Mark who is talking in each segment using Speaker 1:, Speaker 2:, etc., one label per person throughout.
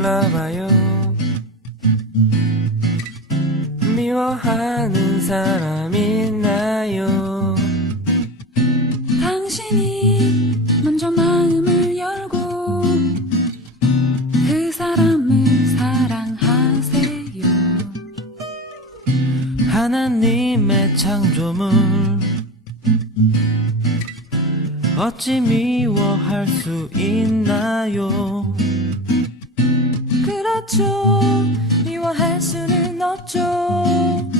Speaker 1: 몰라봐요. 미워하는 사람 있나요.
Speaker 2: 당신이 먼저 마음을 열고 그 사람을 사랑하세요.
Speaker 1: 하나님의 창조물. 어찌 미워할 수 있나요?
Speaker 3: 그렇죠. 미워할 수는 없죠.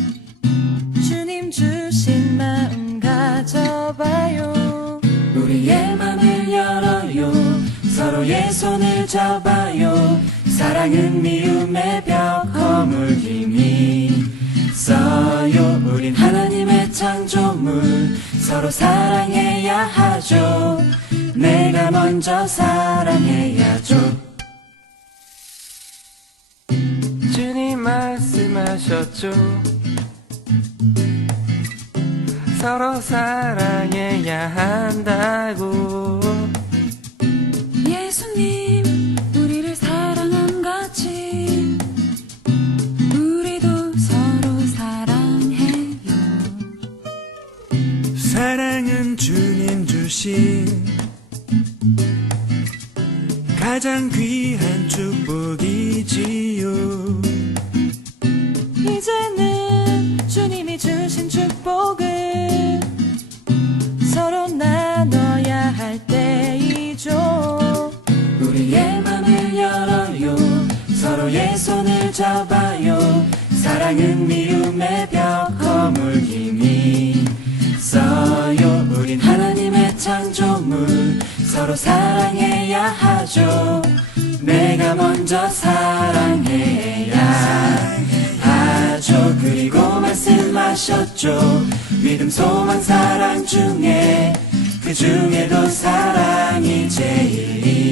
Speaker 3: 주님 주신 마음 가져봐요.
Speaker 1: 우리의 맘을 열어요 서로의 손을 잡아요 사랑은 미움의 벽 허물림이 써요 우린 하나님의 창조물 서로 사랑해야 하죠 내가 먼저 사랑해야죠 하셨죠 서로 사랑해야 한다고
Speaker 2: 예수님, 우리를 사랑함 같이 우리도 서로 사랑해요.
Speaker 4: 사랑은 주님 주신 가장 귀한 축복이지요.
Speaker 3: 이제는 주님이 주신 축복을 서로 나눠야 할 때이죠.
Speaker 1: 우리의 맘을 열어요. 서로의 손을 잡아요. 사랑은 미움의 벽 허물림이 써요. 우린 하나님의 창조물 서로 사랑해야 하죠. 내가 먼저 사랑해 말씀하셨죠. 믿음 소망 사랑 중에 그 중에도 사랑이 제일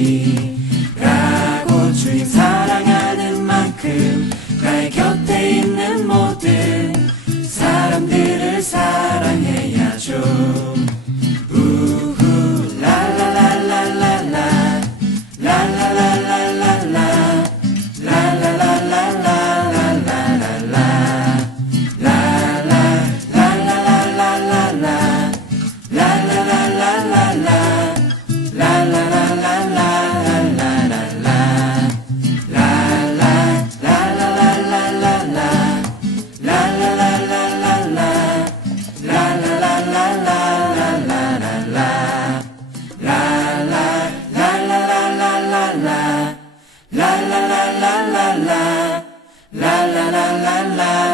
Speaker 1: la la